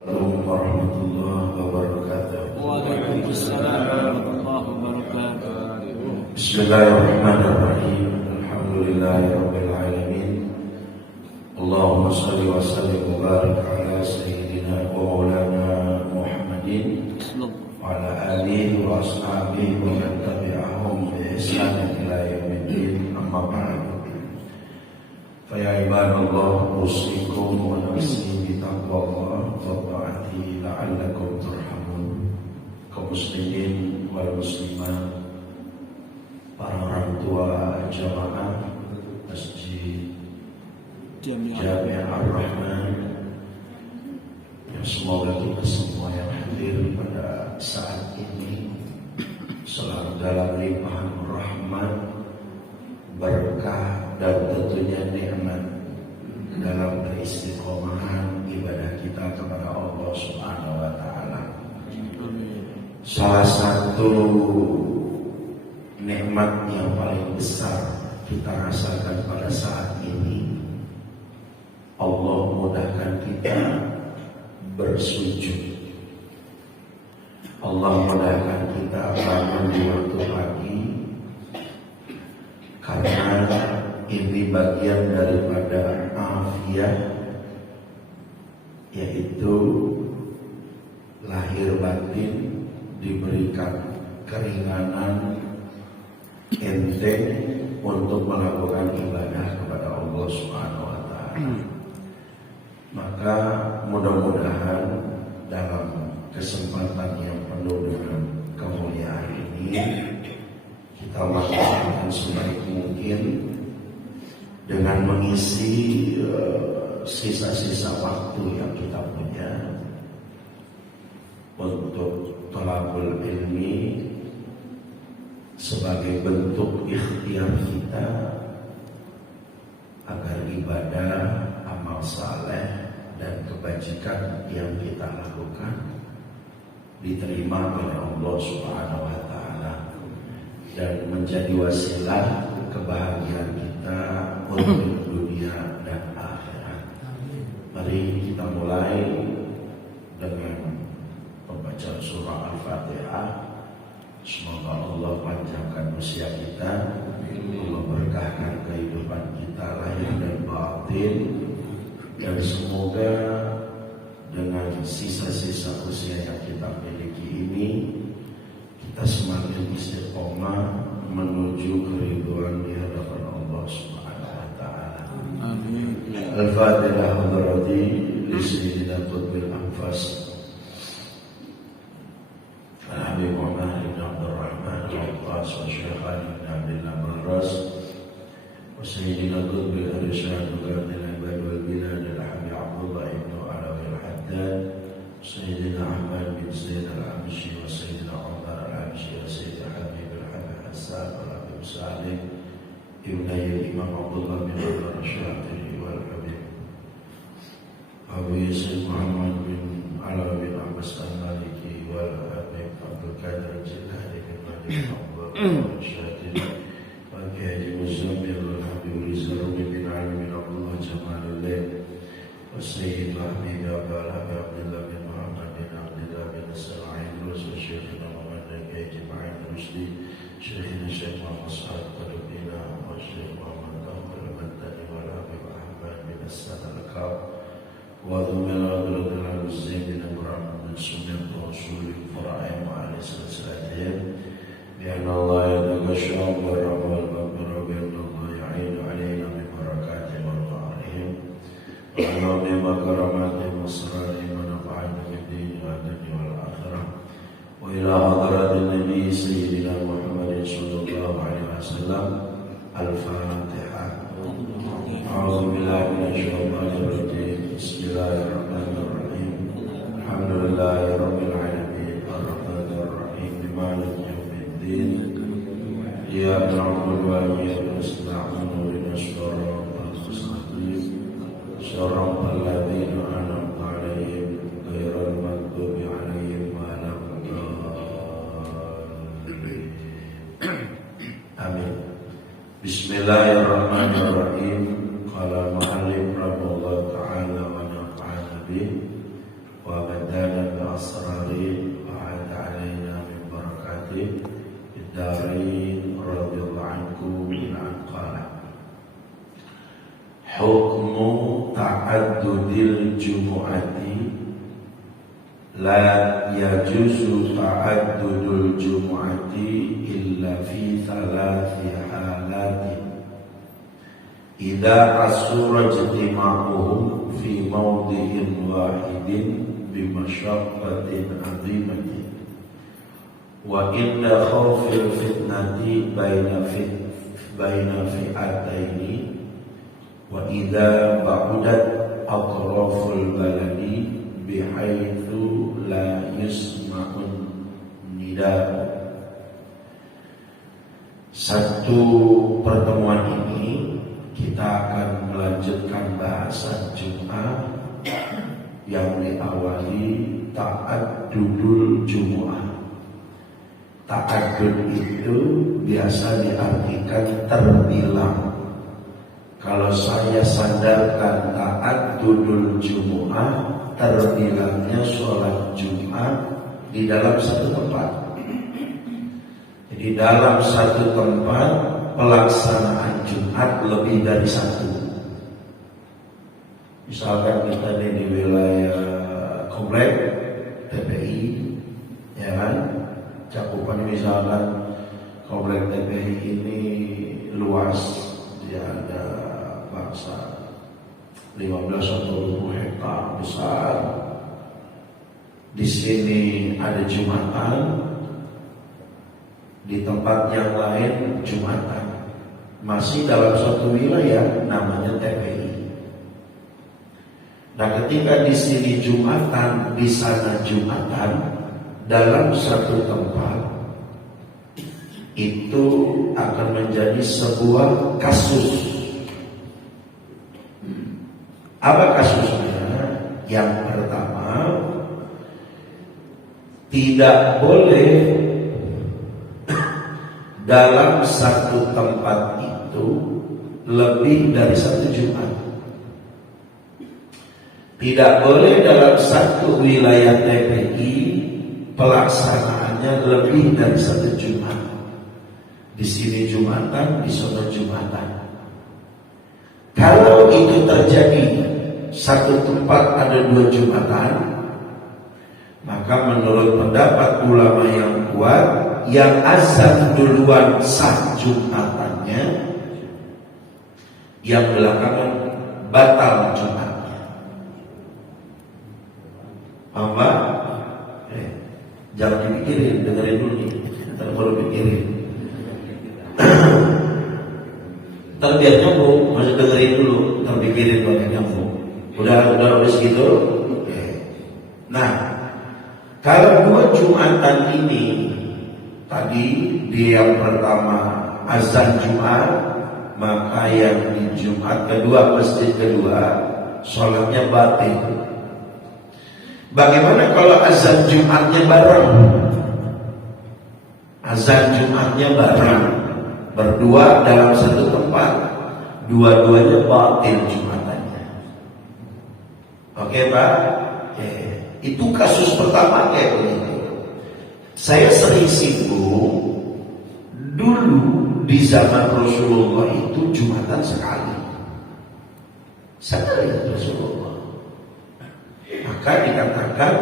Assalamualaikum warahmatullahi wabarakatuh. Waalaikumsalam warahmatullahi wabarakatuh. Bismillahirrahmanirrahim. Alhamdulillahirabbil alamin. Allahumma shalli wa sallim wa barik ala sayyidina wa maulana Muhammadin wa ala alihi wa ashabihi wa man tabi'ahum bi ihsan ila yaumiddin. Amma ba'd. Fa ya ibadallah, usikum wa nafsi bi taqwallah wa ta'ati la'allakum turhamun. Kaum muslimin wal muslimat, para orang tua jamaah Masjid Jami' Ar-Rahman, yang semoga kita semua yang hadir pada saat ini selalu dalam limpahan rahmat, berkah dan tentunya nikmat dalam beristiqomahan ibadah kita kepada Allah Subhanahu wa taala. Salah satu nikmat yang paling besar kita rasakan pada saat ini, Allah mudahkan kita bersujud. Allah mudahkan kita bangun di waktu pagi, karena ini bagian daripada afiat, yaitu lahir batin diberikan keringanan, enteng untuk melakukan ibadah kepada Allah Subhanahu wa taala. Maka mudah-mudahan dalam kesempatan yang penuh dengan kemuliaan ini kita lakukan sebaik mungkin dengan mengisi sisa-sisa waktu yang kita punya untuk thalabul ilmi sebagai bentuk ikhtiar kita agar ibadah, amal saleh dan kebajikan yang kita lakukan diterima oleh Allah Subhanahu wa taala dan menjadi wasilah kebahagiaan kita untuk dunia dan akhirat. Mari kita mulai dengan pembacaan surah Al-Fatihah. Semoga Allah panjangkan usia kita, Allah berkahkan kehidupan kita lahir dan batin, dan semoga dengan sisa-sisa usia yang kita miliki ini kita semakin istiqomah menuju keridhaan di hadapan Allah Subhanahu wa taala. Amin. Al-Fatihah hadrati li sayyidina qutbil anfas Habib Muhammad bin Abdul Rahman Al-Qas wa Syekhan bin Abdullah Maras wa sayyidina qutbil arsyad Qadil Ibad wal Bilad Al-Habib Abdullah ibn Alawi Al-Haddad, Sayyidina Ahmad bin Zaid Al-Amshi wa Sayyidina Umar Al-Amshi wa Sayyidina Habib Al-Habib Hassan Al-Habib Salih Ibn Imam Abdullah bin Al-Syatiri wal-Habib Abu Yusuf Muhammad bin Alawi bin Abbas Al-Maliki wal-Habib Abdul Qadir Jilani bin Malik Abdullah Al-Syatiri wa Haji Muzammil Al-Habib Rizal bin Ali bin Abdullah Jamalullah wa Sayyid Mahmid Abdullah bin Muhammad bin Abdullah bin Sala'in wa Syekhina Muhammad bin Haji Ma'in Rusdi Syekhina Syekh Muhammad Sa'ad Qadubina wa Syekh Muhammad Tahmul Al-Madani wa Habib Ahmad bin Asad Al-Kab wa Dhumila Abdullah Al-Zain bin Abraham bin Sunnah Rasul Fara'im wa Ali Salsalatihim bi'anna Allah yadagasham wa rahmal wa bi'anna Allah ya'inu alayna min barakatih wa ta'arihim wa anna wa karamatih wa sararihim wa nafa'ina min dini wa adani wal akhirah wa ila hadratin Nabi Sayyidina Muhammad sallallahu alaihi wasallam. Al-Fatihah. A'udzu billahi minasy syaithanir rajim. Bismillahirrahmanirrahim. Alhamdulillahi rabbil alamin. Ar-Rahmanir Rahim. Maliki yaumiddin. Iyyaka na'budu wa iyyaka nasta'in. Ihdinas siratal mustaqim. Shiratal ladzina an'amta 'alaihim ghairil maghdubi 'alaihim waladdallin. Amin. Bismillahirrahmanirrahim. Qala mu'allif rahimahullah ta'ala wa nafa'ana bih wa hukmu ta'addudil jumu'ati la yajuzu ta'addudul jumu'ati illa fi thalathi halatin idza asura ijtima'uhum fi mawdi'in wahidin bimasyaqqatin 'azimatin wa inda khawfil fitnati baina fi'ataini wa idza ba'udat atraful baladi bihaitsu la yusma'un nida. Satu pertemuan ini kita akan melanjutkan bahasan Jumat yang diawali ta'addudul Jumu'ah. Ta'addud itu biasa diartikan terbilang. Kalau saya sandarkan ta'addudul Jumu'ah, terbilangnya sholat Jumat di dalam satu tempat. Jadi dalam satu tempat pelaksanaan Jumat lebih dari satu. Misalkan kita di wilayah komplek TPI, ya kan? Cakupan misalkan komplek TPI ini luas, dia ada bangsa 15 atau 20 hektar besar. Di sini ada Jumatan, di tempat yang lain Jumatan. Masih dalam suatu wilayah namanya TPI. Nah, ketika di sini Jumatan, di sana Jumatan, dalam satu tempat, itu akan menjadi sebuah kasus. Apa kasusnya? Yang pertama, tidak boleh dalam satu tempat itu lebih dari satu Jumat. Tidak boleh dalam satu wilayah TPI pelaksanaannya lebih dari satu Jumat. Di sini Jumatan, di sana Jumatan. Kalau itu terjadi, satu tempat ada 2 Jumatan, maka menurut pendapat ulama yang kuat, yang azan duluan sah Jumatannya, yang belakangan batal Jumatnya. Apa? Jangan dipikirin, dengerin dulu nih, ntar baru pikirin. Ntar biar nyambung, masih dengerin dulu, ntar pikirin baru nyambung. Udah segitu. Nah, kalau 2 Jumatan ini tadi, dia yang pertama azan Jumat, maka yang di Jumat kedua, masjid kedua, sholatnya batil. Bagaimana kalau azan Jumatnya bareng? Azan Jumatnya bareng, berdua dalam satu tempat, dua-duanya batil Jumatannya. Oke Pak? Itu kasus pertama kayak begitu. Saya sering singgung, dulu di zaman Rasulullah itu Jumatan sekali Rasulullah. Maka dikatakan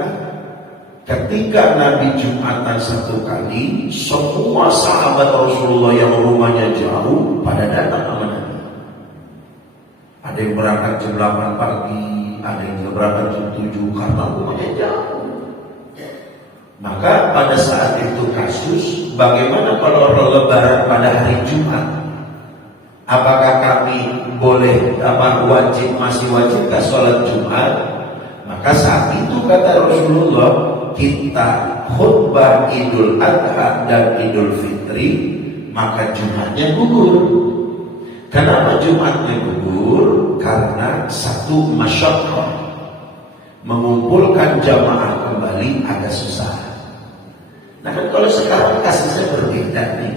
ketika Nabi Jumatan satu kali, semua sahabat Rasulullah yang rumahnya jauh pada datang sama Nabi. Ada yang berangkat jam 8 pagi, ada yang berangkat jam 7 karena rumahnya jauh. Maka pada saat itu kasus, bagaimana kalau Lebaran pada hari Jumat? Apakah kami boleh, masih wajibkah sholat Jumat? Maka saat itu kata Rasulullah, kita khutbah Idul Adha dan Idul Fitri, maka Jumatnya gugur. Kenapa Jumatnya gugur? Karena satu masyaqqah, mengumpulkan jamaah kembali agak susah. Nah kan kalau sekarang kasusnya berbeda nih,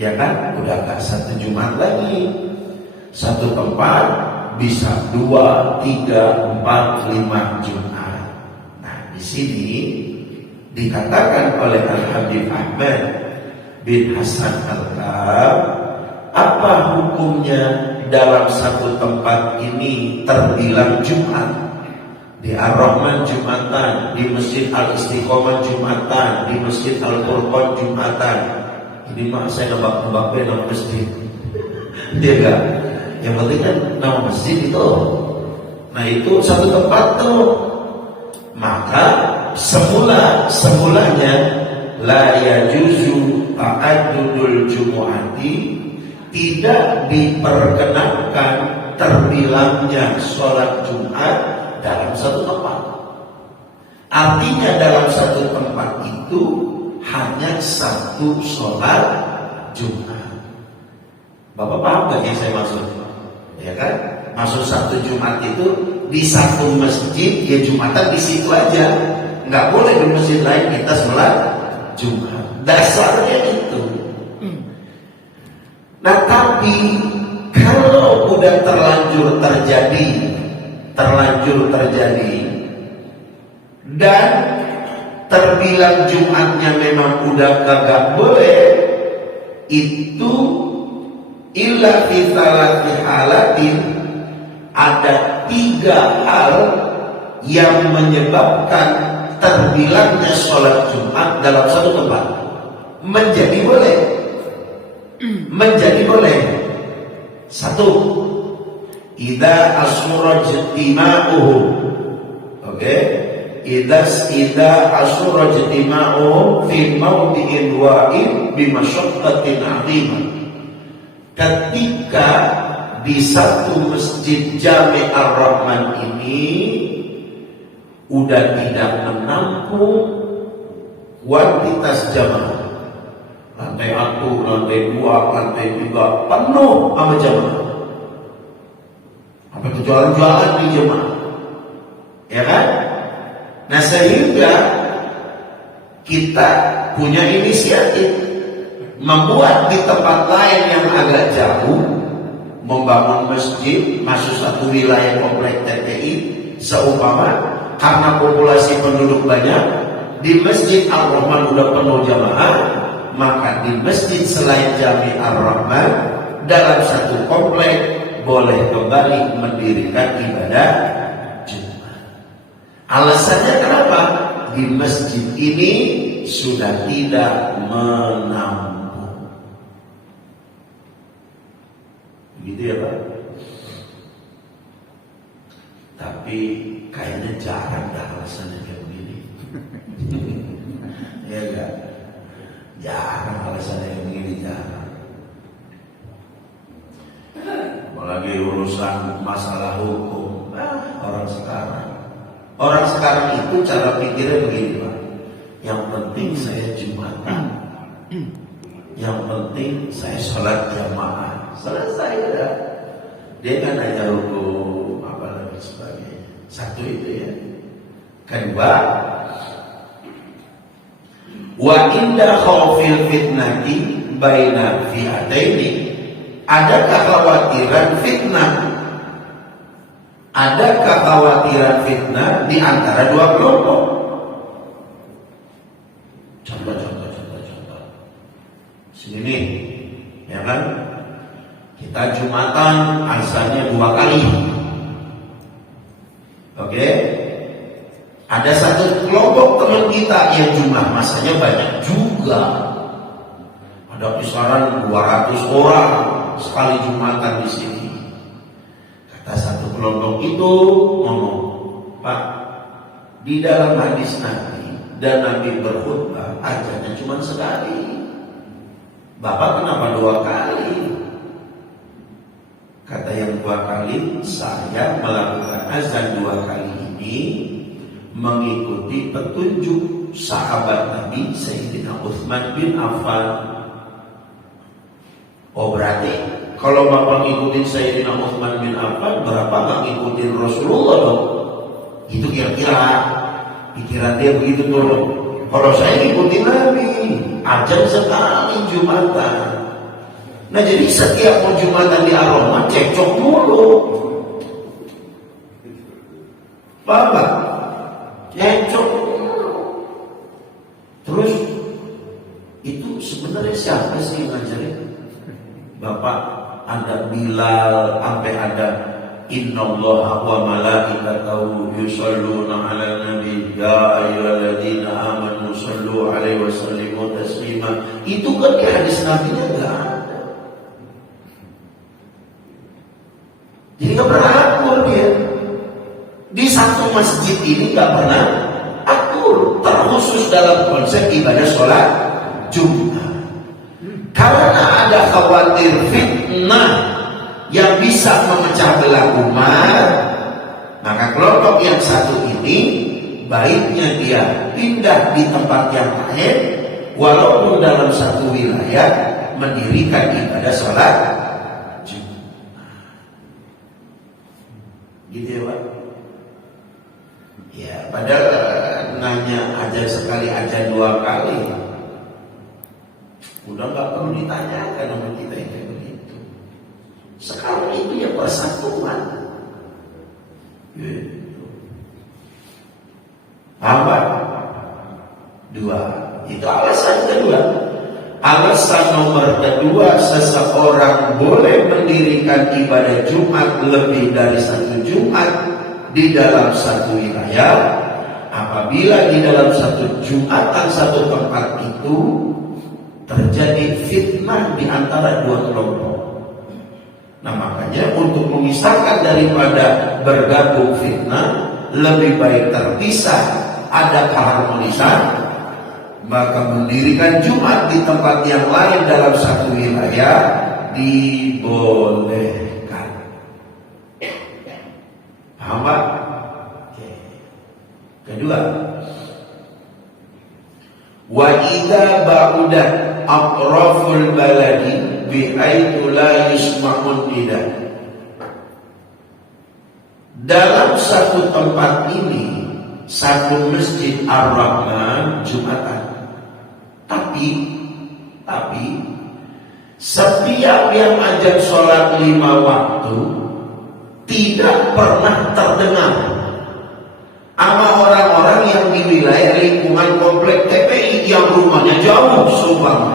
ya kan? Udah gak satu Jumat lagi, satu tempat bisa 2, 3, 4, 5 Jumat. Nah di sini dikatakan oleh Al-Habib Ahmad bin Hasan Al-Kab, apa hukumnya dalam satu tempat ini terbilang Jumat. Di Ar-Rahman Jumatan, di Masjid Al-Istiqomah Jumatan, di Masjid Al-Furqan Jumatan. Ini mah saya nebak-nebak nama masjid. Iya enggak? Yang penting kan nama masjid itu. Nah itu satu tempat tuh. Maka semulanya la yajuzu ta'addudul jumu'ati, tidak diperkenankan terbilangnya sholat Jumat dalam satu tempat. Artinya dalam satu tempat itu hanya satu sholat Jumat. Bapak paham gak yang saya maksud? Ya kan? Maksud satu Jumat itu di satu masjid, ya Jumatan di situ aja. Nggak boleh di masjid lain kita sholat Jumat. Dasarnya itu. Nah tapi kalau udah terlanjur terjadi dan terbilang Jumatnya memang udah kagak boleh, itu illa fi salati halatin, ada 3 hal yang menyebabkan terbilangnya sholat Jumat dalam satu tempat menjadi boleh. Satu, idza asura ijtima'uhum. Oke? Idza asura ijtima'uhum fi mawdi'in wa'id bi masyaqqatin 'azimah. Ketika di satu masjid Jami' Ar-Rahman ini udah tidak menampung kuantitas jamaah, lantai 1, lantai 2, lantai 3 penuh sama jamaah. Apa jualan-jualan di jamaah, ya kan? Nah sehingga kita punya inisiatif membuat di tempat lain yang agak jauh, membangun masjid masuk satu wilayah komplek TPI. Seumpama karena populasi penduduk banyak, di Masjid Ar-Rahman udah penuh jamaah, maka di masjid selain Jami Ar-Rahman dalam satu komplek boleh kembali mendirikan ibadah Jumat. Alasannya kenapa? Di masjid ini sudah tidak menampung. Gitu ya Pak? Tapi kayaknya jarang dah alasannya kayak begini. Ya enggak? Jarang alasannya kayak begini, jarang. Apalagi urusan masalah hukum. Orang sekarang itu cara pikirnya begini Pak. Yang penting saya Jumatan, yang penting saya sholat jamaah, selesai udah. Dia kan hanya hukum apa lagi sebagainya. Satu itu ya. Kedua, wa inda khawfil fitnati baina fi'ataini, ada kekhawatiran fitnah. Ada kekhawatiran fitnah di antara dua kelompok. Contoh. Sini, ya kan? Kita Jumatan azannya 2 kali. Oke? Ada satu kelompok teman kita yang jumlah masanya banyak juga. Ada kisaran 200 orang sekali Jumatan di sini. Kata satu kelompok itu ngomong, Pak, di dalam hadis Nabi dan Nabi berkhutbah azannya cuma sekali. Bapak kenapa 2 kali? Kata yang 2 kali, saya melakukan azan 2 kali ini mengikuti petunjuk sahabat Nabi Sayyidina Utsman bin Affan. Oh berarti kalau Bapak ngikutin Sayyidina Utsman bin Affan, berapa nggak ngikutin Rasulullah dong? Itu kira-kira pikiran dia begitu tuh. Kalau saya ngikutin Nabi, azan sekali Jumatan. Nah jadi setiap mau Jumatan di Ar-Rahman cekcok mulu. Paham gak? Cekcok mulu. Terus itu sebenarnya siapa sih yang ngajarin? Bapak ada Bilal, sampai ada Innallaha wa malaikatahu yusholluna 'alan nabi ya ayyuhalladzina amanu shollu 'alaihi wa sallimu taslima. Itu kan di hadis Nabi-nya enggak ada. Jadi enggak pernah akur dia. Di satu masjid ini enggak pernah akur, terkhusus dalam konsep ibadah sholat Jumat. Karena ada khawatir fitnah yang bisa memecah belah umat, maka kelompok yang satu ini baiknya dia pindah di tempat yang lain, walaupun dalam satu wilayah, mendirikan ibadah sholat Jumat. Gitu ya Pak? Ya, padahal nanya aja sekali, aja dua kali, udah nggak perlu ditanyakan sama kita itu begitu. Sekarang itu ya persatuan. Gitu. Apa? Dua. Itu alasan kedua. Alasan nomor kedua, seseorang boleh mendirikan ibadah Jumat lebih dari satu Jumat di dalam satu wilayah apabila di dalam satu Jumatan satu tempat itu terjadi fitnah di antara dua kelompok. Nah makanya untuk memisahkan daripada bergabung fitnah, lebih baik terpisah, ada keharmonisan, maka mendirikan Jumat di tempat yang lain dalam satu wilayah dibolehkan. Paham Pak? Oke. Kedua, wa idza ba'uda atraful baladi bi'aitu la yusma'un nida. Dalam satu tempat ini, satu masjid Ar-Rahman Jumatan. Tapi setiap yang ajak sholat 5 waktu tidak pernah terdengar sama orang-orang yang di wilayah lingkungan komplek TPI yang rumahnya jauh seumpama.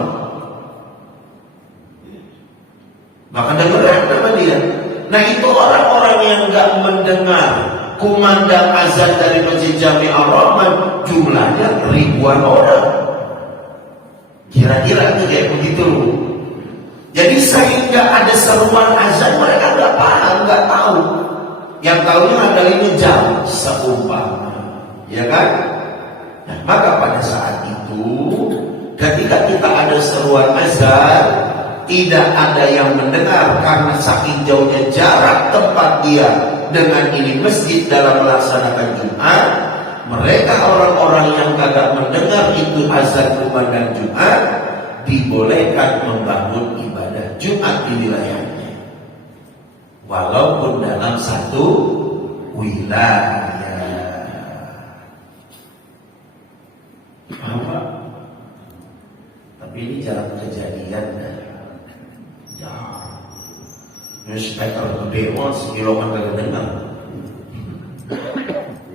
Maka dengeran sama dia. Nah itu orang-orang yang nggak mendengar kumandang azan dari Masjid Jami Ar-Rahman, jumlahnya ribuan orang. Kira-kira itu kayak begitu. Jadi sehingga ada seruan azan mereka nggak paham, nggak tahu. Yang tahunya adalah ini jam seumpama, ya kan? Nah, maka pada saat itu, ketika kita ada seruan azan, tidak ada yang mendengar karena saking jauhnya jarak tempat dia dengan ini masjid dalam melaksanakan Jumat. Mereka orang-orang yang kagak mendengar itu azan kumandang Jumat, dibolehkan membangun ibadah Jumat di wilayahnya, walaupun dalam satu wilayah. Apa? Tapi ini jarang kejadian kan? Jarang. Ini speaker gede banget, sekiloman kagak dengar.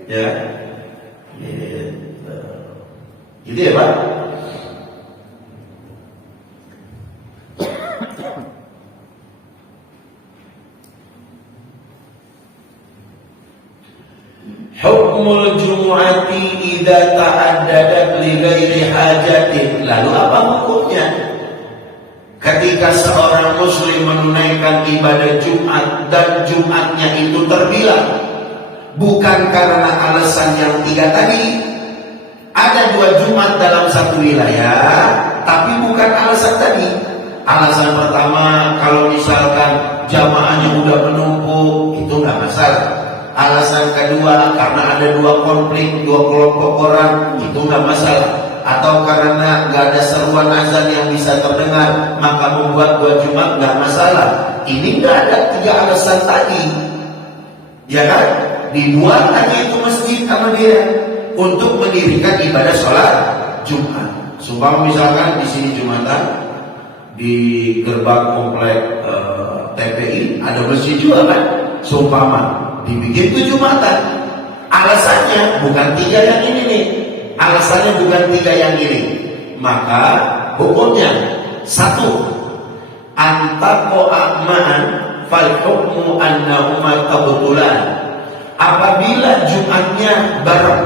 Ya, gitu ya Pak. Hukmul jumu'ati idza ta'addadat li ghairi hajatin. Lalu apa hukumnya ketika seorang muslim menunaikan ibadah Jumat dan Jumatnya itu terbilang bukan karena alasan yang 3 tadi? Ada 2 Jumat dalam satu wilayah, tapi bukan alasan tadi. Alasan pertama, kalau misalkan jamaahnya udah menumpuk, itu nggak masalah. Alasan kedua, karena ada 2 konflik, 2 kelompok orang, itu nggak masalah. Atau karena nggak ada seruan azan yang bisa terdengar, maka membuat 2 Jumat nggak masalah. Ini nggak ada 3 alasan tadi, ya kan? Dibuat aja itu masjid sama dia untuk mendirikan ibadah sholat Jumat. Sumpah misalkan di sini Jumatan, di gerbang komplek TPI ada masjid juga kan? Sumpama dibikin itu Jumatan. Alasannya bukan 3 yang ini nih. Alasannya bukan 3 yang ini. Maka hukumnya 1, antaqo a'man fal hukmu annahuma kebetulan. Apabila Jumatnya bareng,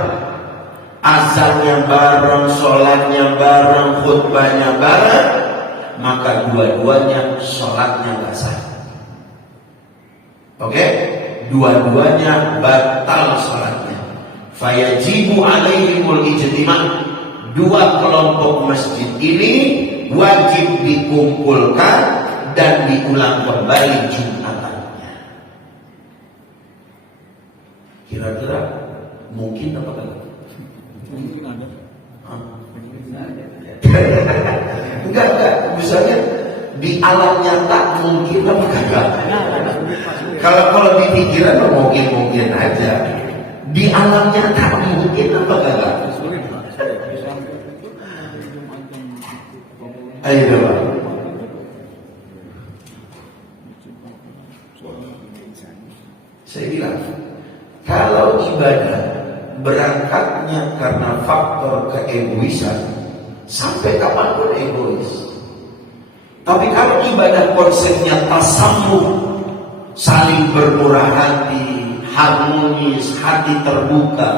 azannya bareng, sholatnya bareng, khutbahnya bareng, maka dua-duanya sholatnya nggak sah. Oke? Dua-duanya batal sholatnya. Fayajibu alaihimul ijtima'. Dua kelompok masjid ini wajib dikumpulkan dan diulang kembali Jumatannya. Kira-kira mungkin apa kan? Mungkin ada. Enggak. Misalnya di alam nyata mungkin apa kagak? Kalau di pikiran mungkin aja. Di alam nyata mungkin apa kagak? Ayo Pak. Saya bilang, kalau ibadah berangkatnya karena faktor keegoisan, sampai kapanpun egois. Tapi kalau ibadah konsepnya tasamuh, saling bermurah hati, harmonis, hati terbuka,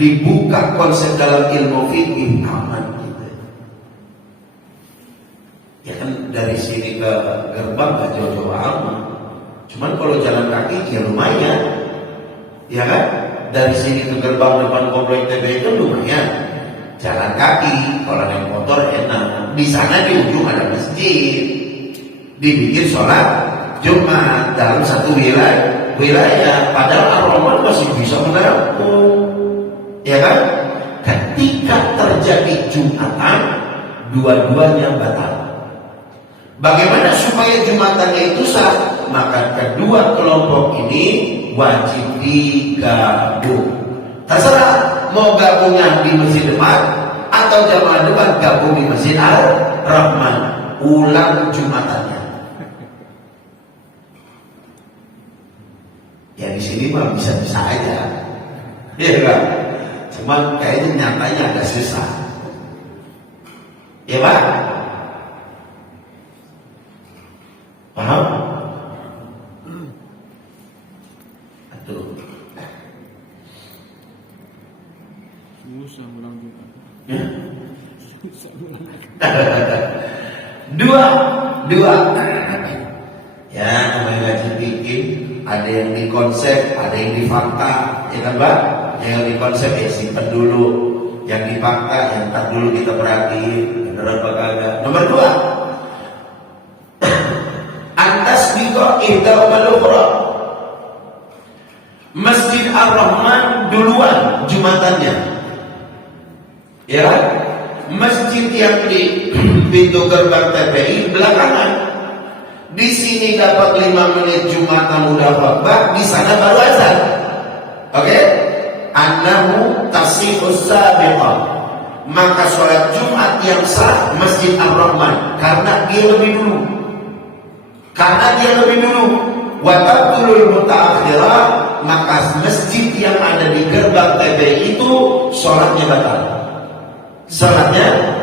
dibuka konsep dalam ilmu fikih, aman gitu. Ya kan dari sini ke gerbang gak jauh-jauh amat. Cuman kalau jalan kaki ya lumayan, ya kan? Dari sini ke gerbang depan komplek TB itu lumayan. Jalan kaki, kalau naik motor enak. Di sana di ujung ada masjid, dibikin sholat Jumat dalam satu wilayah. Padahal Ar-Rahman masih bisa menampung, ya kan? Ketika terjadi Jumatan, dua-duanya batal. Bagaimana supaya Jumatannya itu sah? Maka kedua kelompok ini wajib digabung. Terserah mau gabungnya di masjid depan atau jamaah depan gabung di masjid Ar-Rahman, ulang Jumatannya. Ya di sini mah bisa-bisa aja, ya kan? Cuma kayaknya nyatanya agak susah, ya Pak? Paham? Aduh. Susah ulang Jumat. Ya. Dua. Ya, namanya ngaji bikin, ada yang di konsep, ada yang di fakta, ya kan Pak? Yang di konsep ya simpen dulu, yang di fakta, yang tak dulu kita perhatiin, bener apa kagak. Nomor 2. Antas biko ihdahuma al-ukhra. Masjid Ar-Rahman duluan Jumatannya, ya. Masjid yang di pintu gerbang TPI belakangan. Di sini dapat 5 menit Jumatan udah khutbah, di sana baru azan. Oke? Annahu tasihus sabiqah. Maka sholat Jumat yang sah Masjid Ar-Rahman karena dia lebih dulu. Wa tabtulul mutaakhirah, maka masjid yang ada di gerbang TPI itu sholatnya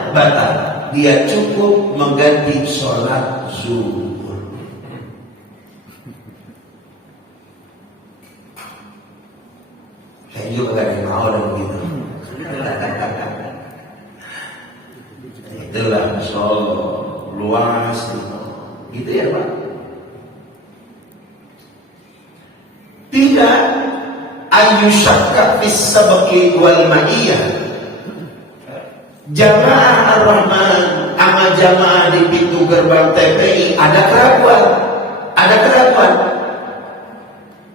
batal. Dia cukup mengganti sholat zuhur. Kayaknya juga gak ada yang mau dan begitu. Itulah Masya-Allah, luas gitu ya Pak. Tidak ayyushakka fis sabqi wal ma'iyah. Jamaah Ar-Rahman sama jamaah di pintu gerbang TPI ada keraguan.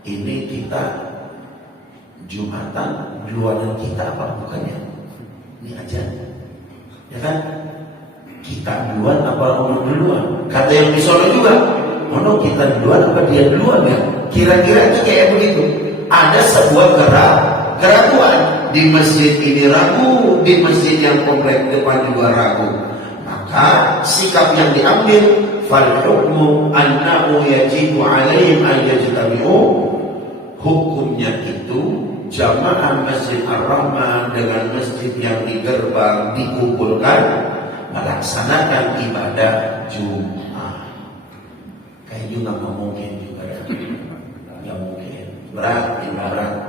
Ini kita Jumatan duluan kita apa bukannya? Ini aja, ya kan? Kita duluan apa orang duluan? Kata yang di sono juga, ono kita duluan apa dia duluan ya? Kira-kira kayak begitu. Ada sebuah keraguan. Di masjid ini ragu, di masjid yang komplek depan juga ragu. Maka sikap yang diambil, fal hukmu annahu yajibu alaihim an yajtami'u. Hukumnya itu jamaah Masjid Ar-Rahman dengan masjid yang di gerbang dikumpulkan melaksanakan ibadah Jumat. juga nggak mungkin juga ya. Nggak mungkin. Berat.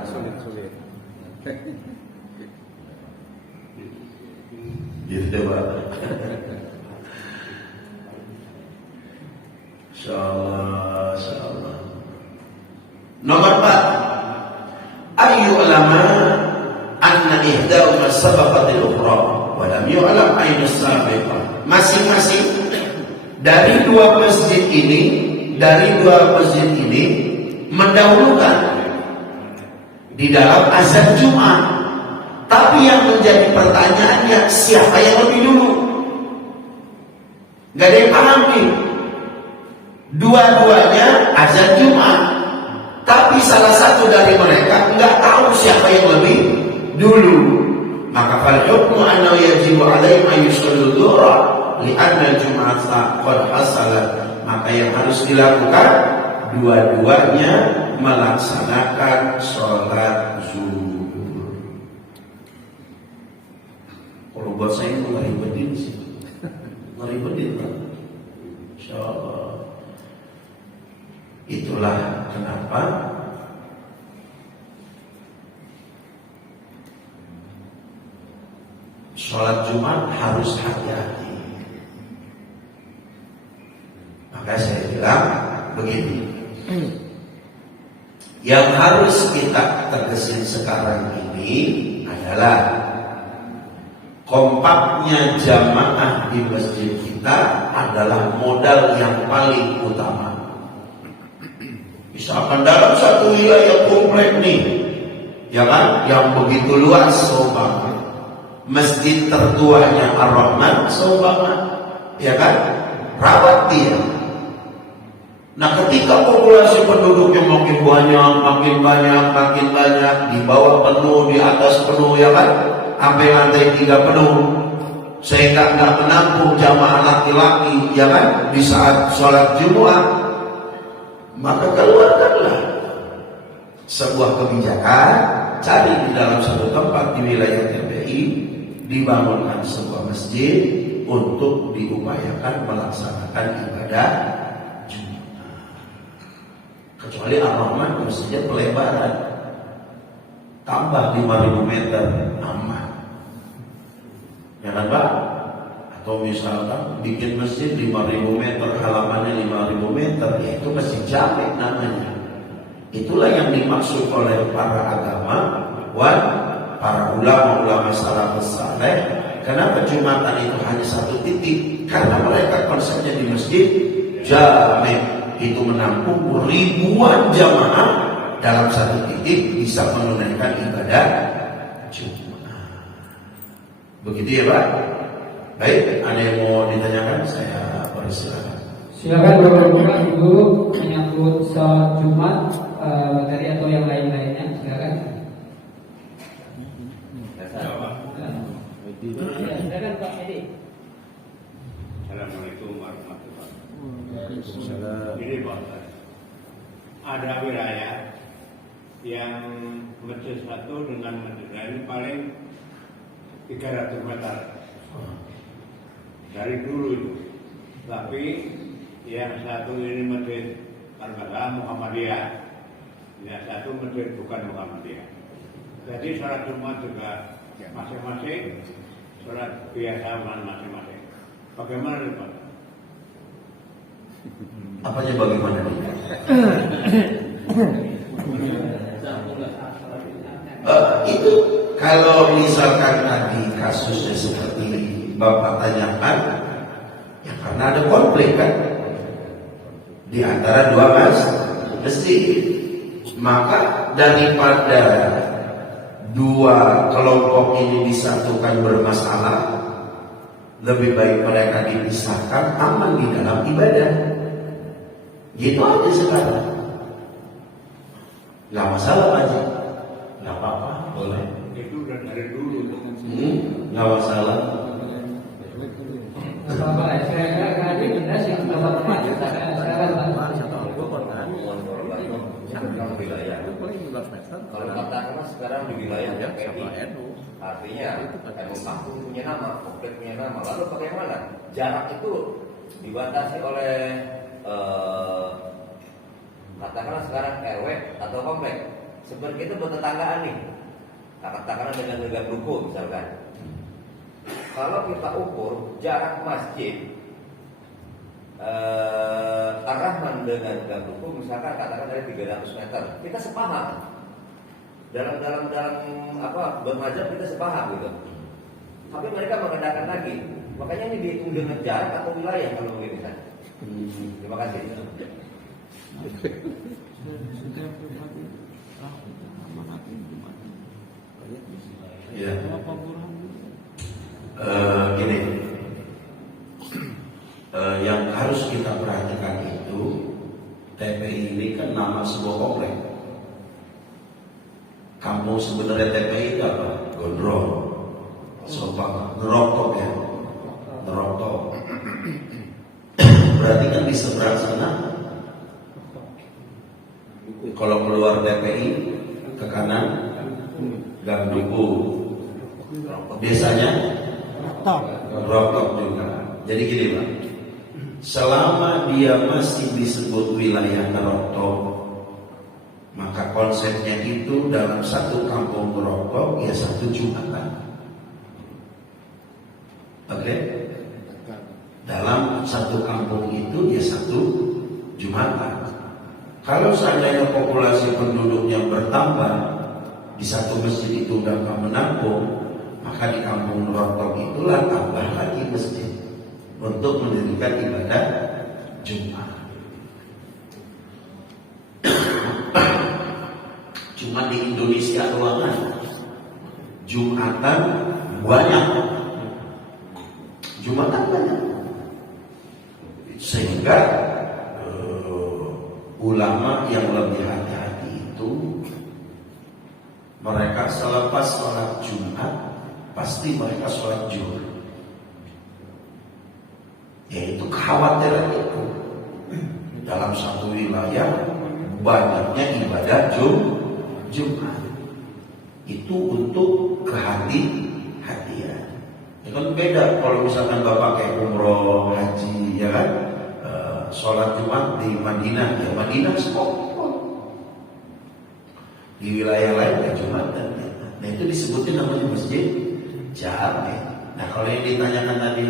Sulit. Gitu Pak. Insyaallah. Nomor 4. Ayu ulama anna ihdahuma sabaqatil ukhra wa lam yu'lam aynu sabiqah. Masing-masing dari dua masjid ini mendahulukan di dalam azan Jumat. Tapi yang menjadi pertanyaannya, siapa yang lebih dulu? Gak ada yang paham nih. Dua-duanya azan Jumat, tapi salah satu dari mereka nggak tahu siapa yang lebih dulu. Maka fal hukmu annahu yajibu alaihi an yusallu dhuhra li'anna al-jum'ata qad hasalat. Maka yang harus dilakukan dua-duanya melaksanakan sholat zuhur. Kalau buat saya itu ngeribetin sih, ngeribetin kan? Insyaallah. Itulah kenapa sholat Jumat harus hati-hati. Maka saya bilang begini, yang harus kita tegesin sekarang ini adalah kompaknya jamaah di masjid kita adalah modal yang paling utama. Misalkan dalam satu wilayah komplek nih, ya kan, yang begitu luas, seumpama masjid tertuanya Ar-Rahman, seumpama, ya kan, rawat dia. Nah, ketika populasi penduduknya makin banyak, di bawah penuh, di atas penuh, ya kan, sampai lantai 3 penuh, sehingga nggak menampung jamaah laki-laki, ya kan, di saat sholat Jumat. Maka keluarkanlah sebuah kebijakan, cari di dalam satu tempat di wilayah TPI, dibangunkan sebuah masjid untuk diupayakan melaksanakan ibadah Jumat. Kecuali Ar-Rahman masjidnya pelebaran, tambah 5.000 meter, aman. Ya kan Pak? Atau misalkan bikin masjid 5.000 meter, halamannya 5.000 meter, ya itu masjid jamek namanya. Itulah yang dimaksud oleh para agama, para ulama-ulama salafus saleh. Kenapa Jumatan itu hanya satu titik? Karena mereka konsepnya di masjid jamek, itu menampung ribuan jamaah dalam satu titik, bisa menunaikan ibadah Jumat. Begitu ya Pak? Baik, ada yang mau ditanyakan? Saya persilakan. Silakan Bapak Ibu menyambut sholat Jumat materi atau yang lain-lainnya. Silakan. Silakan Pak Edi. Assalamualaikum warahmatullahi wabarakatuh. Ini Pak, ada wilayah yang masjid satu dengan masjid lain paling 300 meter. Dari dulu itu, tapi yang satu ini masjid Karbala Muhammadiyah, yang satu masjid bukan Muhammadiyah. Jadi sholat Jumat juga masing-masing, sholat biasa masing-masing. Bagaimana nih Pak? Apanya bagaimana nih? Itu kalau misalkan tadi kasusnya seperti Bapak tanyakan, ya karena ada konflik kan di antara dua masjid. Maka daripada dua kelompok ini disatukan bermasalah, lebih baik mereka dipisahkan, aman di dalam ibadah. Gitu aja sekarang. Gak masalah aja, gak apa-apa, boleh. Itu udah dari dulu. Gak masalah. Bapak, saya tadi kita sih Bapak Kalau katakanlah sekarang di wilayah TPI, artinya NU Paku punya nama, komplek punya nama. Lalu bagaimana? Jarak itu dibatasi oleh katakanlah sekarang RW atau komplek, seperti itu bertetanggaan nih, katakanlah dengan negara ruko misalkan. Kalau kita ukur jarak masjid Ar-Rahman dengan gang ruko misalkan katakan dari 300 meter, kita sepaham. Dalam bermazhab kita sepaham gitu. Tapi mereka mengadakan lagi. Makanya ini dihitung dengan jarak atau wilayah kalau begini kan. Terima kasih. Ya. Gini, yang harus kita perhatikan itu TPI ini kan nama sebuah komplek. Kamu sebenarnya TPI itu apa? Gondrong, Sobang, Ngerokok ya, Ngerokok. Berarti kan di seberang sana, kalau keluar TPI ke kanan, Gang Duku. Biasanya Rokok juga. Jadi gini Pak, selama dia masih disebut wilayah Ngerokok, maka konsepnya itu dalam satu kampung merokok ya satu Jumatan. Oke? Dalam satu kampung itu ya satu Jumatan. Kalau seandainya populasi penduduknya bertambah, di satu masjid itu dapat menampung, maka di kampung merokok itulah tambah lagi masjid untuk mendirikan ibadah Jumat. Cuma di Indonesia doang Jumatan banyak, sehingga ulama yang lebih hati-hati itu mereka selepas sholat Jumat pasti mereka sholat Zuhur. Yaitu kekhawatiran itu dalam satu wilayah banyaknya ibadah Jumat itu untuk kehati-hatian. Ya kan beda kalau misalkan bapak kayak umroh, haji, ya kan, sholat Jumat di Madinah, ya Madinah spot. Di wilayah lain ya Jumatan. Nah itu disebutin namanya masjid Jami. Nah kalau yang ditanyakan tadi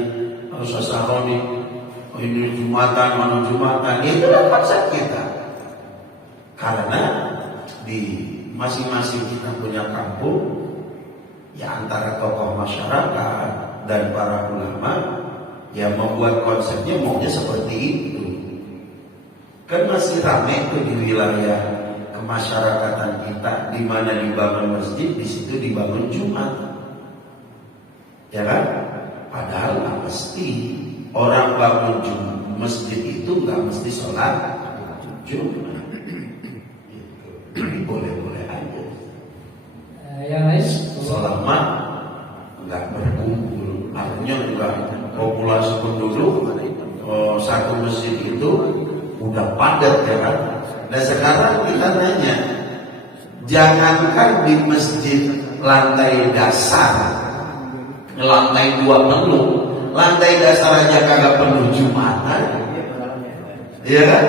Ustaz Saroni, oh ini Jumatan, mana Jumatan, ya itu lah konsep kita. Karena di masing-masing kita punya kampung, ya antara tokoh masyarakat dan para ulama yang membuat konsepnya maunya seperti itu. Kan masih ramai tuh di wilayah kemasyarakatan kita, di mana dibangun masjid, di situ dibangun Jumat, ya kan? Padahal nggak mesti orang bangun masjid itu nggak mesti sholat Jumat. Boleh-boleh aja. Yang lain? Selama nggak berkumpul, artinya juga populasi penduduk satu masjid itu udah padat ya kan. Nah sekarang kita nanya, jangankan di masjid lantai dasar, lantai 2 penuh, lantai dasar aja kagak penuh Jumatan, ya kan?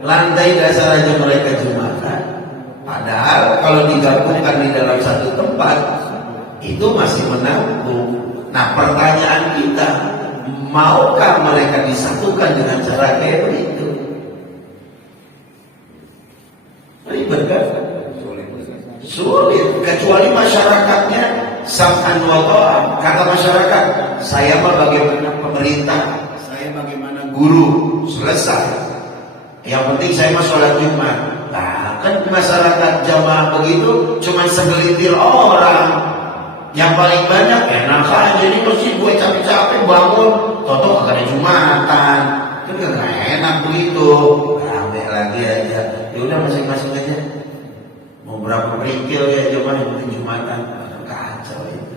Lantai dasar aja mereka Jumatan. Padahal kalau digabungkan di dalam satu tempat itu masih menampung. Nah pertanyaan kita, maukah mereka disatukan dengan cara kayak begitu? Ribet kan? Sulit. Kecuali masyarakatnya sam'an wa ta'ah. Kata masyarakat, saya mah bagaimana pemerintah, saya bagaimana guru, selesai. Yang penting saya mah sholat Jumat. Nah, kan masyarakat jamaah begitu cuma segelintir orang. Yang paling banyak enak aja. Jadi mesti gue capek-capek bangun, toto kagak ada Jumatan. Kan gak enak begitu. Rame lagi aja. Ya udah masing-masing aja. Mau berapa kerikil ya coba yang penting Jumatan. Kacau itu.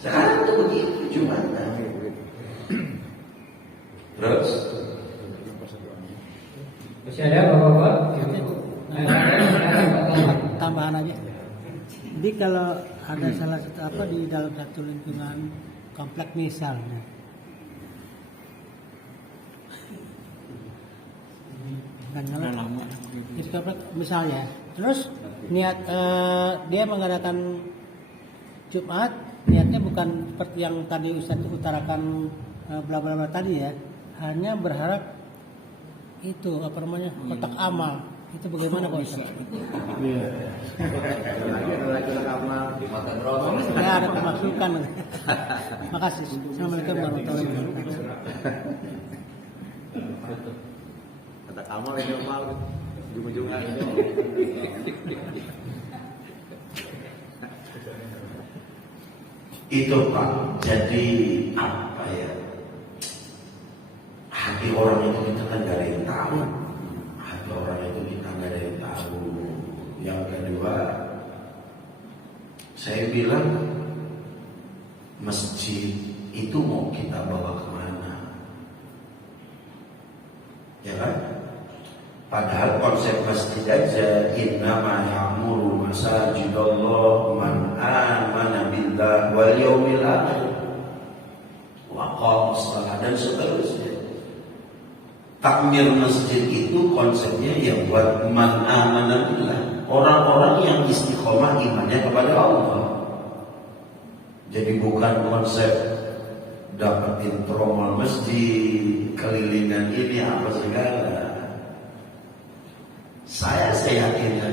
Sekarang tuh begitu Jumatan. Terus Masih ada bapak-bapak? Tambahan aja. Jadi kalau ada salah satu apa di dalam satu lingkungan komplek misalnya, dan Udah nyala. lama. Itu misalnya, terus niat dia mengadakan Jumat, niatnya bukan seperti yang tadi Ustadz utarakan bla bla bla tadi ya, hanya berharap itu apa namanya kotak amal. Itu bagaimana Pak Ustadz? Di mata neraka. Ya ada pemasukan. Makasih. Assalamualaikum warahmatullahi wabarakatuh. Kata amal ini amal ujung-ujungnya ini. Itu Pak, jadi apa ya? Hati orang itu kita kan gak ada yang tahu. Hati orang itu kita gak ada yang tahu. Yang kedua, saya bilang masjid itu mau kita bawa kemana? Ya kan? Padahal konsep masjid aja innama ya'muru masajidallah man amana billah wal yaumil akhir wa qama shalah dan seterusnya. Takmir masjid itu konsepnya yang buat man amana billah, orang-orang yang istiqomah imannya kepada Allah. Jadi bukan konsep dapetin tromol masjid, kelilingan ini apa segala. Saya yakinnya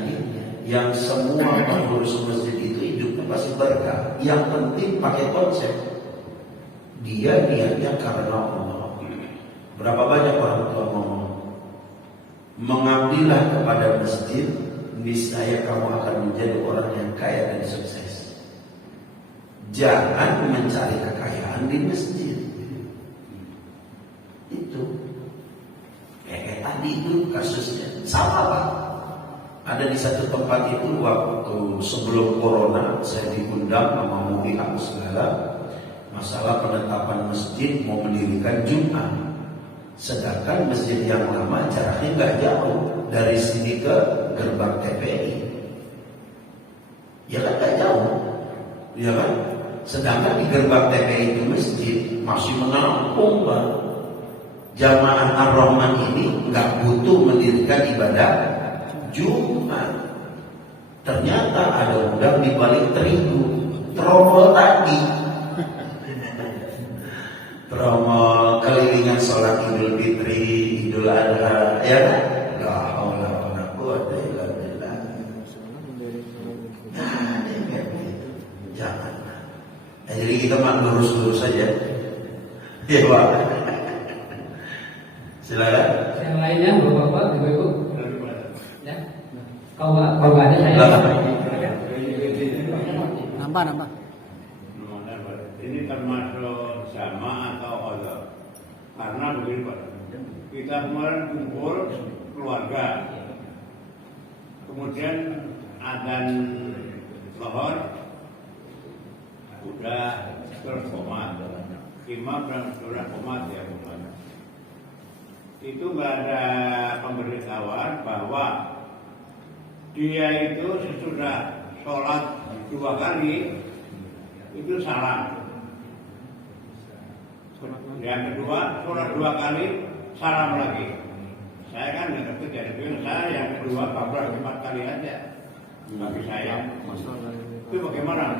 yang semua pengurus masjid itu hidupnya pasti berkah. Yang penting pakai konsep dia niatnya karena Allah. Berapa banyak orang tua ngomong, mengabdilah kepada masjid, niscaya kamu akan menjadi orang yang kaya dan sukses. Jangan mencari kekayaan di masjid. Itu kayak tadi itu kasusnya sama Pak. Ada di satu tempat itu waktu sebelum corona saya diundang sama MUI aku segala masalah penetapan masjid mau mendirikan Jumat. Sedangkan masjid yang lama jaraknya nggak jauh dari sini ke gerbang TPI. Ya kan nggak jauh, ya kan? Sedangkan di gerbang TPI itu masjid masih menampung Pak. Jamaah Ar-Rahman ini nggak butuh mendirikan ibadah Jumat. Ternyata ada udang di balik terigu, tromol tadi, tromol kelilingan sholat Idul Fitri, Idul Adha, ya kan? La haula wala quwwata illa billah. Jangan. Ya, jadi kita mah lurus-lurus saja, ya Pak. Silakan. Yang lainnya bapak-bapak, ibu-ibu. Ya. Kalau nggak ada saya. Nambah. Ini termasuk sama atau Allah? Karena begini Pak, kita kemarin kumpul keluarga, kemudian adzan lohor, udah terus komat, imam dan sudah komat ya komat. Itu nggak ada pemberitahuan bahwa dia itu sesudah sholat 2 kali itu salam. Yang kedua sholat 2 kali salam lagi. Saya kan nggak ngerti dari bilang saya yang kedua kabur 4 kali aja bagi saya. Itu bagaimana?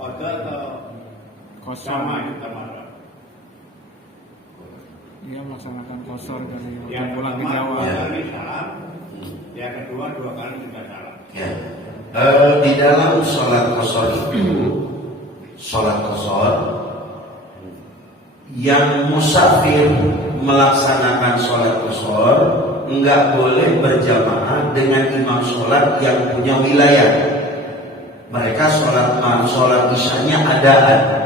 Hotel atau sama itu termasuk? Dia melaksanakan kosor dari Yang pulang ke pertama Jawa. 2 kali salam, yang kedua 2 kali juga salam. Ya. Di dalam sholat qasar itu, sholat qasar yang musafir melaksanakan sholat qasar enggak boleh berjamaah dengan imam sholat yang punya wilayah. Mereka sholat isyanya adaan.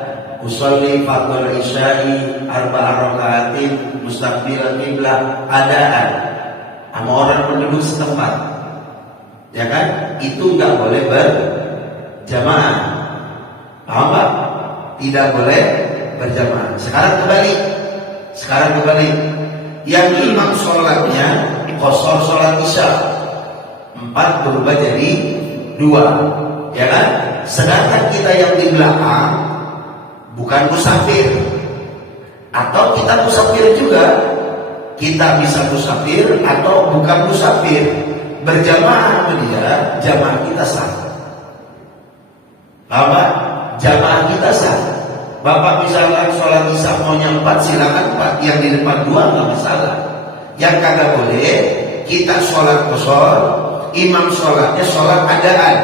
Usolli fardhu isya'i arba'a raka'atin mustaqbilal qiblah adaan sama orang penduduk setempat. Ya kan? Itu enggak boleh berjamaah. Paham Pak? Tidak boleh berjamaah. Sekarang kembali. Yang imam sholatnya qasar sholat isya 4 berubah jadi 2. Ya kan? Sedangkan kita yang di belakang bukan musafir, atau kita musafir juga kita bisa musafir atau bukan musafir, berjamaah sama dia, jamaah kita sah. Bapak, jamaah kita sah. Bapak misalkan sholat isya maunya 4, silakan 4. Yang di depan 2 nggak masalah. Yang kagak boleh, kita sholat qashar, imam sholatnya sholat adaan.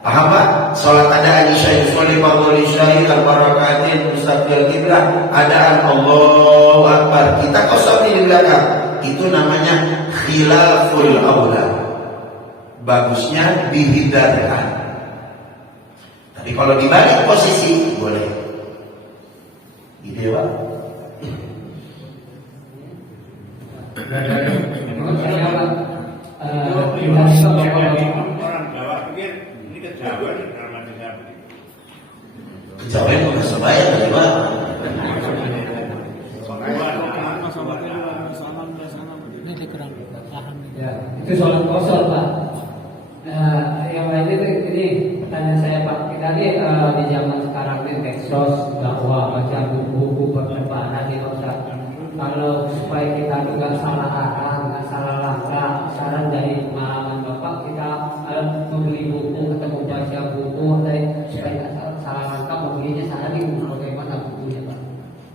Paham Pak? Sholat adaan isya, sholat fardhu isya, 4 rakaatin mustaqbil qiblah, adaan Allahu Akbar. Kita qashar di belakang. Itu namanya khilaful aula. Bagusnya dihindarkan. Tapi kalau dibalik posisi boleh. Gitu ya Pak? Menurut saya orang Jawa pikir ini kejawen dalam hati saya begitu. Kejawen bukan sebaya tadi Pak. Ini dikurang paham. ya, itu sholat kosor Pak. Yang lain itu ini pertanyaan saya Pak. Kita lihat di zaman sekarang ini medsos, bahwa baca buku-buku berdebaran di Ustaz. Kalau supaya kita juga salah arah, nggak salah langkah, saran dari pengalaman Bapak, kita membeli buku atau membaca buku dari supaya nggak salah langkah, membelinya saran ini bagaimana bukunya Pak?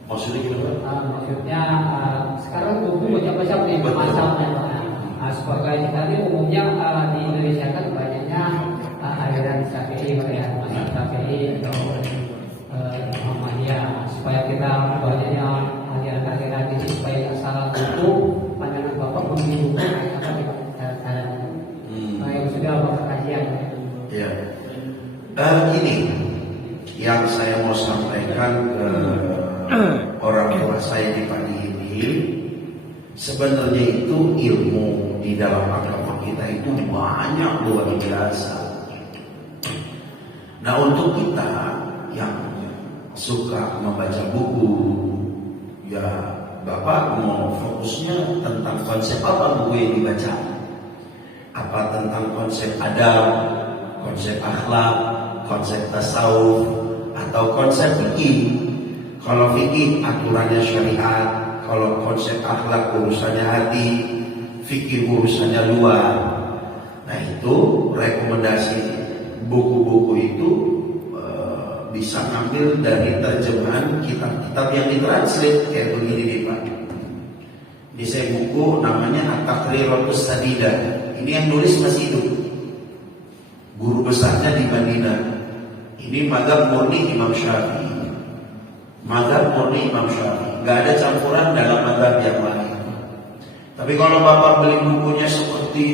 Maksudnya gimana? Maksudnya sekarang buku macam-macam nih masanya Pak. Sebagai tadi umumnya di Indonesia kan banyaknya aliran Syafi'i, ya, mazhab Syafi'i atau Muhammadiyah. Supaya kita banyaknya aliran ini supaya tidak salah buku, pandangan Bapak membeli buku apa yang sudah Bapak kajian. Ya. Ini yang saya mau sampaikan ke orang tua saya di pagi ini. Sebenarnya itu ilmu di dalam agama kita itu banyak luar biasa. Nah untuk kita yang suka membaca buku, ya Bapak mau fokusnya tentang konsep apa buku yang dibaca? Apa tentang konsep adab, konsep akhlak, konsep tasawuf, atau konsep fikih? Kalau fikih aturannya syariat, kalau konsep akhlak urusannya hati, fikih urusannya luar. Nah itu rekomendasi buku-buku itu bisa ngambil dari terjemahan kitab-kitab yang ditranslate kayak begini nih Pak. Ini saya buku namanya At-Taqriratus Sadidah. Ini yang nulis masih hidup. Guru besarnya di Madinah. Ini mazhab murni Imam Syafi'i. Mazhab murni Imam Syafi'i. Gak ada campuran dalam mazhab yang lain. Tapi kalau Bapak beli bukunya seperti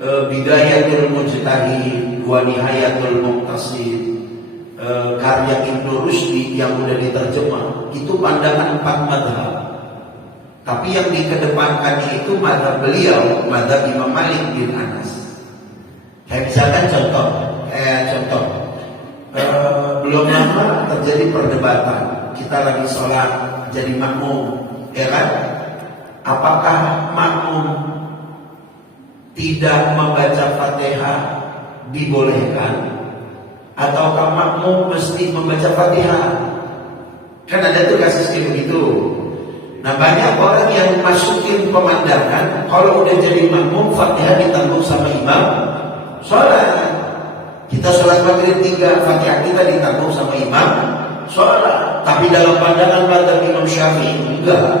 Bidayatul Mujtahid, Wa Nihayatul Muqtasid, karya Ibnu Rushdi yang udah diterjemah, itu pandangan 4 mazhab. Tapi yang dikedepankan itu mazhab beliau, mazhab Imam Malik bin Anas. Kayak misalkan contoh, belum lama terjadi perdebatan. Kita lagi sholat jadi makmum, ya kan? Apakah makmum tidak membaca Fatihah dibolehkan, ataukah makmum mesti membaca Fatihah? Kan ada tuh kasus kayak begitu. Nah banyak orang yang masukin pemandangan kalau udah jadi makmum Fatihah ditanggung sama imam sholat. Kita sholat maghrib 3, Fatihah kita ditanggung sama imam sholat. Tapi dalam pandangan mazhab Imam Syafi'i enggak.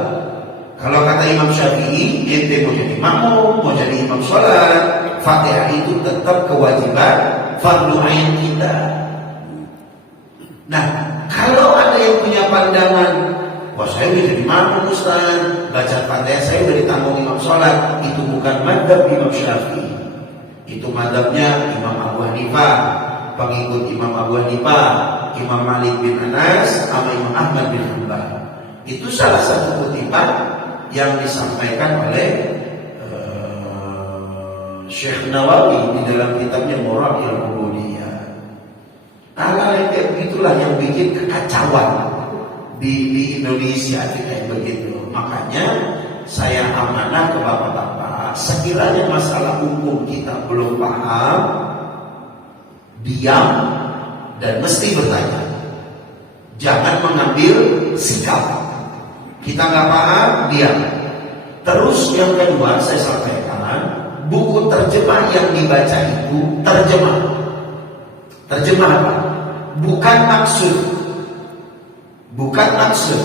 Kalau kata Imam Syafi'i, ente mau jadi makmum, mau jadi imam sholat, Fatihah itu tetap kewajiban fardu ain kita. Nah, kalau ada yang punya pandangan, wah saya udah jadi makmum Ustaz, baca Fatihah saya udah ditanggung imam sholat, itu bukan mazhab Imam Syafi'i. Itu mazhabnya Imam Abu Hanifah, pengikut Imam Abu Hanifah, Imam Malik bin Anas, sama Imam Ahmad bin Hanbal. Itu salah satu kutipan yang disampaikan oleh Syekh Nawawi di dalam kitabnya Muraqil Ubudiyah. Hal-hal yang kayak begitulah yang bikin kekacauan di Indonesia kayak begitu. Makanya saya amanah ke bapak-bapak, sekiranya masalah hukum kita belum paham, diam dan mesti bertanya. Jangan mengambil sikap. Kita nggak paham, diam. Terus yang kedua saya sampaikan, buku terjemah yang dibaca itu terjemah. Terjemah apa? Bukan maksud. Bukan maksud.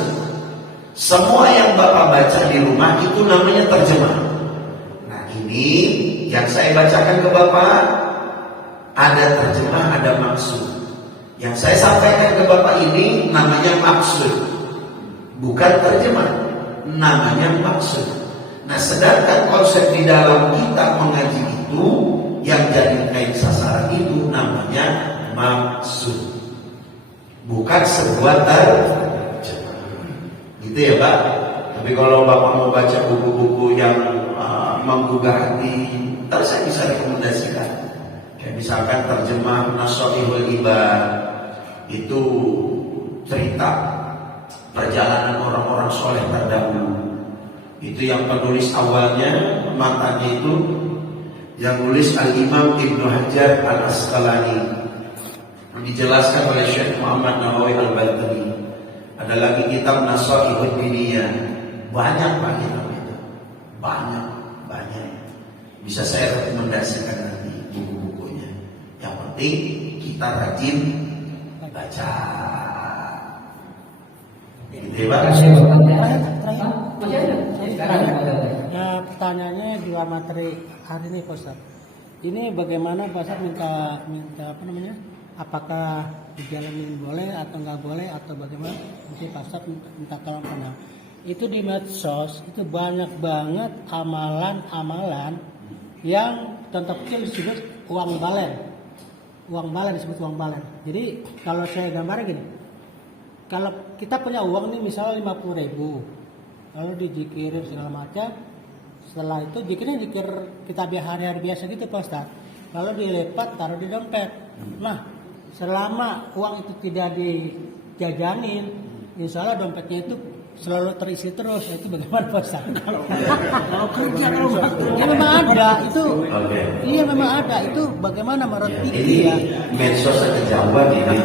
Semua yang Bapak baca di rumah itu namanya terjemah. Nah ini yang saya bacakan ke Bapak, ada terjemah, ada maksud. Yang saya sampaikan ke Bapak ini namanya maksud, bukan terjemah, namanya maksud. Nah sedangkan konsep di dalam kita mengaji itu, yang jadi kain sasaran itu namanya maksud, bukan sebuah terjemah. Gitu ya Pak. Tapi kalau Bapak mau baca buku-buku yang menggugah hati, ntar saya bisa rekomendasikan. Kayak misalkan terjemah Nasoihul Ibad, itu cerita perjalanan orang-orang soleh terdahulu. Itu yang penulis awalnya, matanya itu yang nulis Al-Imam Ibnu Hajar Al-Asqalani, dijelaskan oleh Syekh Muhammad Nawawi Al-Balkani. Ada lagi kitab Nasoihul Diniyah. Banyak Pak kitab itu, banyak. Bisa saya rekomendasikan nanti buku-bukunya. Yang penting kita rajin baca. Gitu ya Pak. Ya, pertanyaannya juga materi hari ini Pak Ustaz. Ini bagaimana Pak Ustaz minta apa namanya? Apakah dijalanin boleh atau nggak boleh atau bagaimana? Nanti Pak Ustaz minta tolong karena itu di medsos itu banyak banget amalan-amalan yang contoh kecil disebut uang balen disebut uang balen. Jadi kalau saya gambarnya gini, kalau kita punya uang nih misalnya 50.000, lalu dijikirin segala macam, setelah itu jikirnya jikir kita hari-hari biasa gitu Pak Ustaz, lalu dilipat taruh di dompet. Nah selama uang itu tidak dijajanin, insya Allah dompetnya itu selalu terisi terus. Itu bagaimana Pak Ustaz? Kalau kerja ya memang ada itu. Okay. Iya memang ada itu. Bagaimana menurut Ini ya? medsos ada jawaban ini.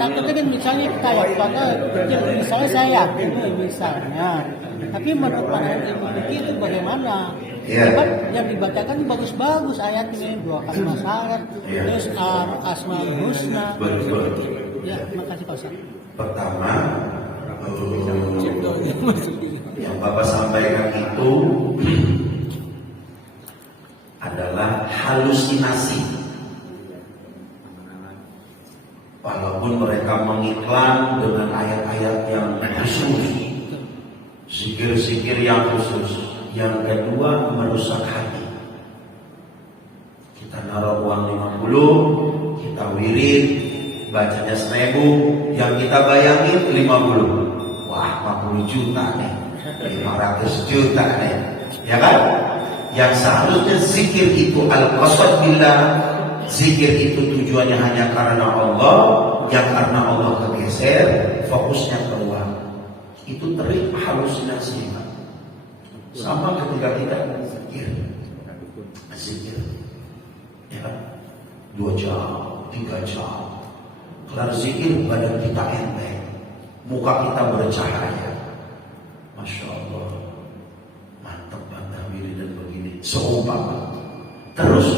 Takutnya kan misalnya kita misalnya saya yakin misalnya, tapi menurut pandangan ilmu fikih itu bagaimana? Yeah. Kan yang dibacakan bagus-bagus ayatnya, 2 kalimat syahadat, terus Asmaul Husna. Betul. Ya, makasih Pak Ustaz. Pertama, yang Bapak sampaikan itu adalah halusinasi. Walaupun mereka mengiklan dengan ayat-ayat yang khusus, zikir-zikir yang khusus. Yang kedua, merusak hati. Kita naruh uang 50, kita wirid, bacanya 1.000, yang kita bayangin 50. Wah, 40 juta nih, 500 juta nih, ya kan? Yang seharusnya zikir itu al-qasad billah, zikir itu tujuannya hanya karena Allah, yang karena Allah kegeser, fokusnya ke uang. Itu terik halusinasi. Sama ketika kita zikir, ya kan? 2 jam, 3 jam. Kelar zikir badan kita enteng, muka kita bercahaya. Masya Allah, mantap bantah diri dan begini. Seumpama. Terus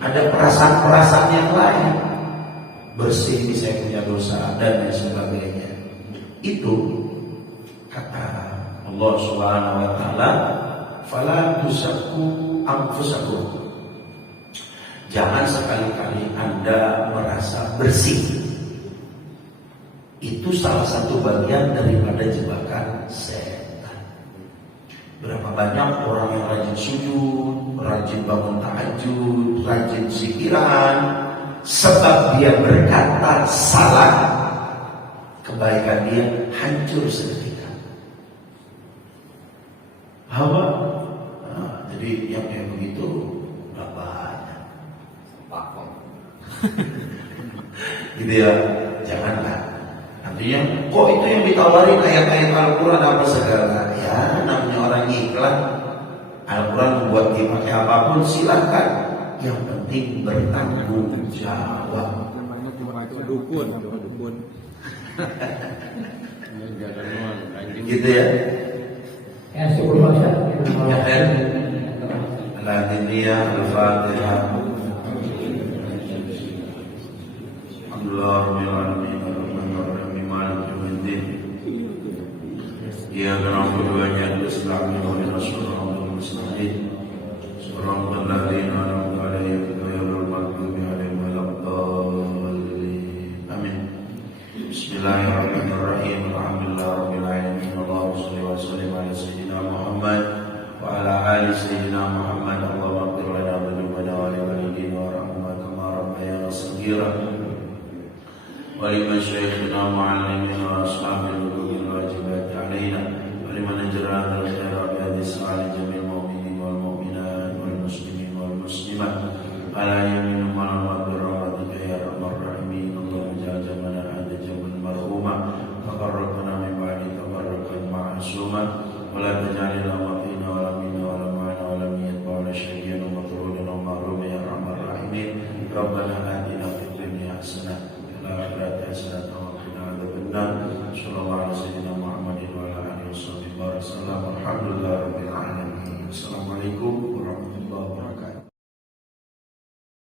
ada perasaan-perasaan yang lain, bersih ini saya punya dosa dan lain sebagainya. Itu kata Allah Subhanahu wa taala, "Fala tusakku anfusakum." Jangan sekali-kali Anda merasa bersih. Itu salah satu bagian daripada jebakan setan. Berapa banyak orang yang rajin sujud, rajin bangun tahajud, rajin zikiran, sebab dia berkata salah, kebaikan dia hancur seketika. Hawa, jadi yang kayak begitu nggak banyak. Pakong. Gitu ya, janganlah. Artinya, kok itu yang ditawarin ayat-ayat Al-Quran apa segala? Ya, namanya orang iklan. Al-Quran membuat dia pakai apapun silahkan. Yang penting bertanggung jawab. Dukun. Gitu ya. Ya, syukur Pak Ustaz. Ya, Al-Adiniyah, Al-Fatihah. Alhamdulillah Rabbil Alamin, Ar-Rahmanir Rahim, Maliki Yawmiddin. Iyyaka na'budu wa iyyaka nasta'in, ihdinas siratal mustaqim. Siratal ladzina an'amta 'alaihim ghairil maghdubi 'alaihim waladdallin. Amin. Bismillahirrahmanirrahim. Alhamdulillah Rabbil Alamin. Allahumma shalli wa sallim ala sayyidina Muhammad wa ala ali sayyidina Muhammad. Allahumma ighfir lana dhunubana wa li walidina warhamna kama rabbayana shaghira. Wa liman shaykhina mu'allimina wa ashabil ulumil wajibat alaina wa liman ajrana al-khaira bi hadhihi sa'ali jamil mu'minin wal mu'minat wal muslimin wal muslimat ala yamin wa rahmatika ya arhamar rahimin. Allahumma ja'al jamana hadha jamal marhuma faqarrabna min ba'di tabarrakan ma'asuma wa la taj'alna maqina wa la minna wa la ma'ana wa la miyat wa la syayyan wa matrudan wa mahrum ya arhamar rahimin. Rabbana